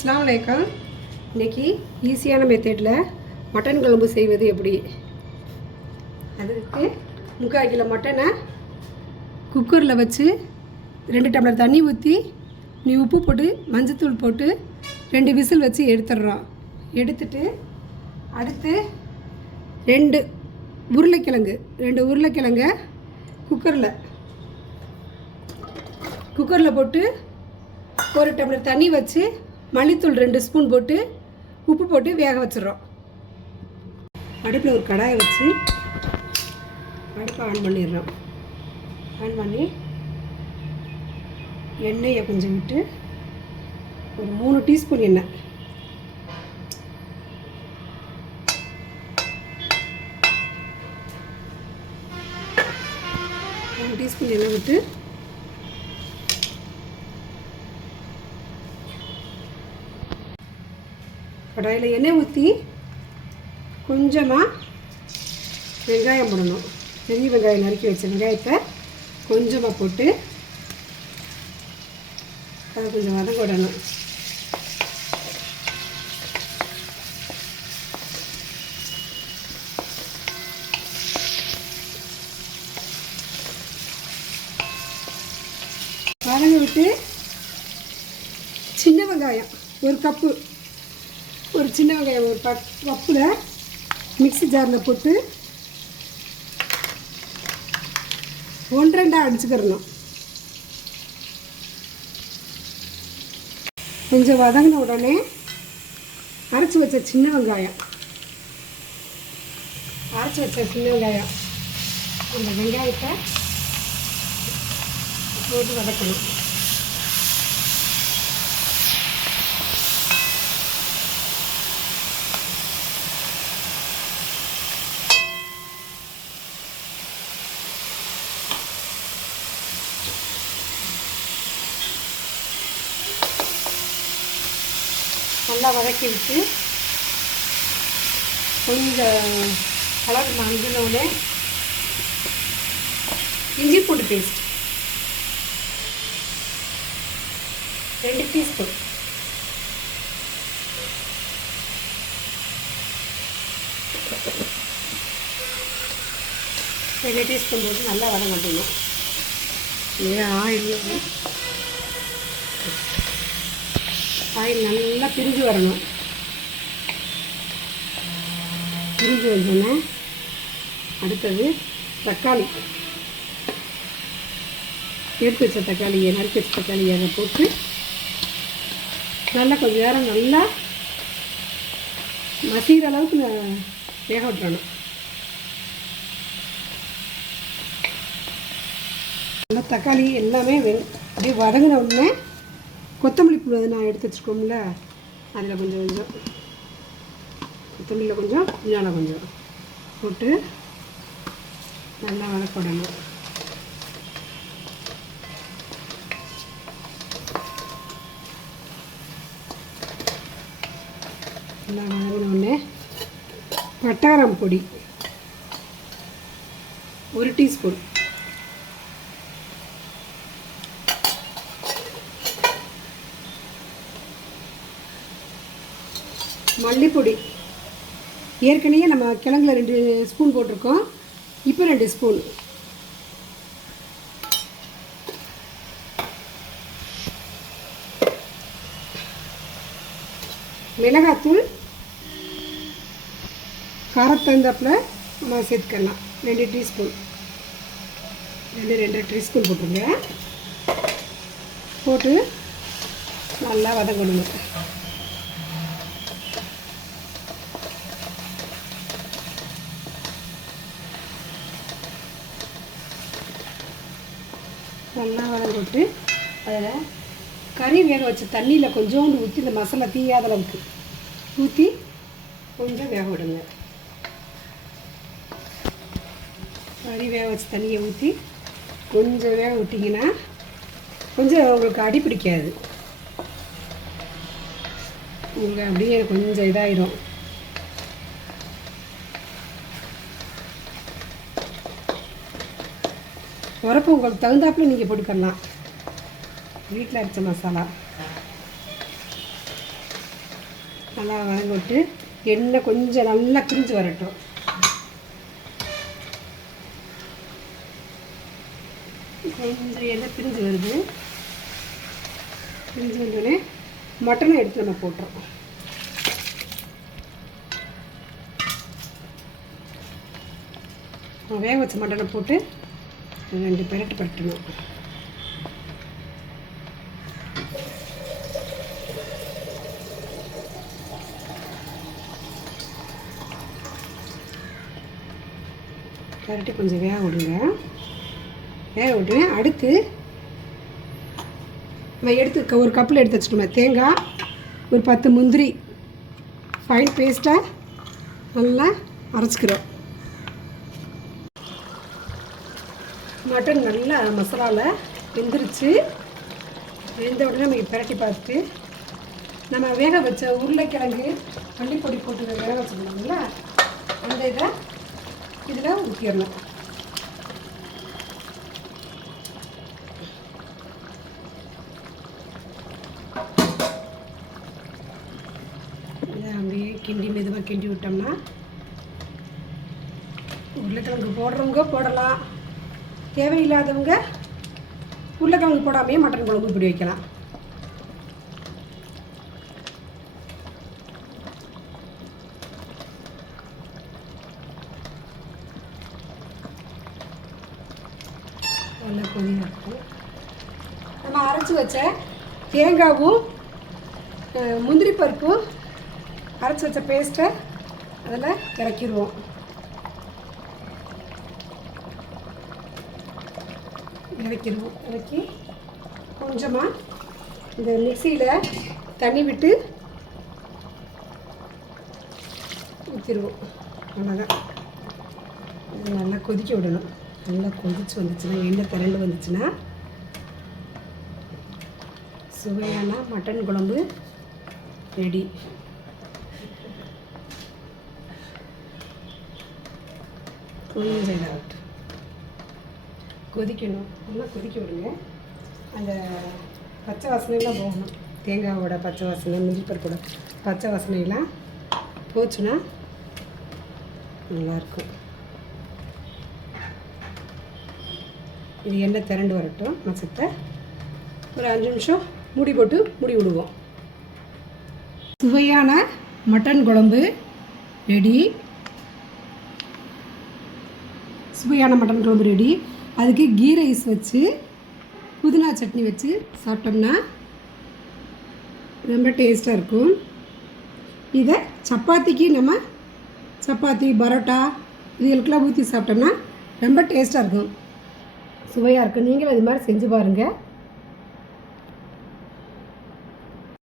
அஸ்ஸலாமு அலைக்கும். இன்றைக்கி ஈஸியான மெத்தடில் மட்டன் குழம்பு செய்வது எப்படி? அதுக்கு 3/4 கிலோ மட்டனை குக்கரில் வச்சு 2 டம்ளர் தண்ணி ஊற்றி நீ உப்பு போட்டு மஞ்சத்தூள் போட்டு 2 விசில் வச்சு எடுத்துடுறோம். எடுத்துட்டு அடுத்து 2 உருளைக்கிழங்க குக்கரில் போட்டு 1 டம்ளர் தண்ணி வச்சு மல்லித்தூள் 2 ஸ்பூன் போட்டு உப்பு போட்டு வேக வச்சிடுறோம். அடுப்பில் ஒரு கடாயை வச்சு அடுப்பை ஆன் பண்ணிடுறோம். ஆன் பண்ணி எண்ணெயை கொஞ்சம் விட்டு ஒரு 3 டீஸ்பூன் எண்ணெய், விட்டு கடாயில் எண்ணெய் ஊற்றி கொஞ்சமாக வெங்காயம் போடணும். பெரிய வெங்காயம் நறுக்கி வச்ச வெங்காயத்தை கொஞ்சமாக போட்டு அதை கொஞ்சம் வதங்கிடணும். வதங்க விட்டு சின்ன வெங்காயம் ஒரு சின்ன வெங்காயம் ஒரு கப்பில் மிக்ஸி ஜாரில் போட்டு 1-2 அடிச்சுக்கிறணும். கொஞ்சம் வதங்கின உடனே அரைச்சி வச்ச சின்ன வெங்காயம் அந்த வெங்காயத்தை போட்டு வதக்கணும். நல்லா வதக்கி விட்டு கொஞ்சம் கலர் மங்கினோடனே இஞ்சி பூண்டு பேஸ்ட் 2 டீஸ்பூன், போட்டு நல்லா வதங்கணும். ஆயில் நல்லா பிரிஞ்சு வரணும். பிரிஞ்சு வந்தோன்னே அடுத்தது தக்காளி, நறுக்கி வச்ச தக்காளியை அதை போட்டு நல்லா கொஞ்சம் நேரம் நல்லா மசிகிற அளவுக்கு வேக விட்டுறணும். நல்லா தக்காளி எல்லாமே அப்படியே வதங்கின உடனே கொத்தமல்லி பூ நான் எடுத்து வச்சுருக்கோம்ல, அதில் கொஞ்சம் கொத்தமல்லியில் கொஞ்சம் புதினால கொஞ்சம் போட்டு நல்லா வதக்கிடணும். நல்லா வதங்கின உடனே பட்டாரம் பொடி 1 டீஸ்பூன், மல்லிப்பொடி ஏற்கனவே நம்ம கிழங்குல 2 ஸ்பூன் போட்டிருக்கோம், இப்போ 2 ஸ்பூன், மிளகாத்தூள் காரத்தகுந்தாப்பில் நம்ம சேர்த்துக்கலாம் 2 டீஸ்பூன், 2 டீஸ்பூன் போட்டுருங்க. போட்டு நல்லா வதங்கணுங்க. நல்லா வதங்கிட்டு அதில் கறி வேக வச்ச தண்ணியில் கொஞ்சோண்டு ஊற்றி இந்த மசாலா தீயாத அளவுக்கு ஊற்றி கொஞ்சம் வேக விடுங்க. கறி வேக வச்ச தண்ணியை ஊற்றி கொஞ்சம் வேக விட்டிங்கன்னா கொஞ்சம் உங்களுக்கு அடி பிடிக்காது. உங்களுக்கு அப்படியே கொஞ்சம் இதாகிடும். உரப்பு உங்களுக்கு தகுந்தாப்புல நீங்கள் போட்டுக்கலாம். வீட்டில் அரைச்ச மசாலா நல்லா வதங்க விட்டு எண்ணெய் கொஞ்சம் நல்லா பிரிஞ்சு வரட்டும். கொஞ்சம் எண்ணெய் பிரிஞ்சு வருது. பிரிஞ்சு வந்தோடனே மட்டனை எடுத்து நம்ம போட்டுறோம். வேக வச்ச மட்டனை போட்டு 2 பெரட்டு பரட்டணும். பரட்டி கொஞ்சம் வேக விடுங்க. வேக விட்டு அடுத்து நம்ம எடுத்து ஒரு கப்பில் எடுத்து வச்சுக்கோங்க. தேங்காய் ஒரு 10 முந்திரி ஃபைன் பேஸ்ட்டாக நல்லா அரைச்சிக்கிறோம். மட்டன் நல்லா மசாலாவில் வெந்துருச்சு. வெந்த உடனே நம்ம பிரட்டி பார்த்துட்டு நம்ம வேக வச்ச உருளைக்கிழங்கு மல்லிப்பொடி போட்டு வேக வச்சுக்கணுங்களா, அந்த இதை இதில் ஊற்றிடணும். இதை அப்படியே கிண்டி மெதுவாக கிண்டி விட்டோம்னா உருளைக்கிழங்கு போடுறவங்க போடலாம், தேவையில்லாதவங்க உருளைக்கிழங்கு போடாமையே மட்டன் குழம்பு இப்படி வைக்கலாம். நல்லா கொதி வரட்டும். நம்ம அரைச்சி வச்ச தேங்காவும் முந்திரி பருப்பும் அரைச்சி வச்ச பேஸ்ட்டை அதில் இறக்கிடுவோம். இறக்கி கொஞ்சமாக இந்த மிக்சியில் தண்ணி விட்டு ஊற்றிடுவோம். அவ்வளோதான். நல்லா கொதிக்க விடணும். நல்லா கொதிச்சு வந்துச்சுன்னா, எண்ணெய் திரண்டு வந்துச்சுன்னா சுவையான மட்டன் குழம்பு ரெடி. கொஞ்சம் இதாகட்டும், கொதிக்கணும். நல்லா கொதிக்க விடுங்க. அந்த பச்சை வாசனையெல்லாம் போகணும். தேங்காவோட பச்சை வாசனை, முந்திரி பருப்போட பச்சை வாசனையெல்லாம் போச்சுன்னா நல்லாயிருக்கும். இது எண்ணெய் திரண்டு வரட்டும். மசத்தை ஒரு 5 நிமிஷம் மூடி போட்டு மூடி விடுவோம். சுவையான மட்டன் குழம்பு ரெடி. சுவையான மட்டன் குழம்பு ரெடி. அதுக்கு கீ ரைஸ் வச்சு புதினா சட்னி வச்சு சாப்பிட்டோம்னா ரொம்ப டேஸ்ட்டாக இருக்கும். இதை சப்பாத்திக்கு நம்ம சப்பாத்தி பரோட்டா இதுகளுக்கெல்லாம் ஊற்றி சாப்பிட்டோம்னா ரொம்ப டேஸ்ட்டாக இருக்கும், சுவையாக இருக்கும். நீங்களும் அது மாதிரி செஞ்சு பாருங்கள்.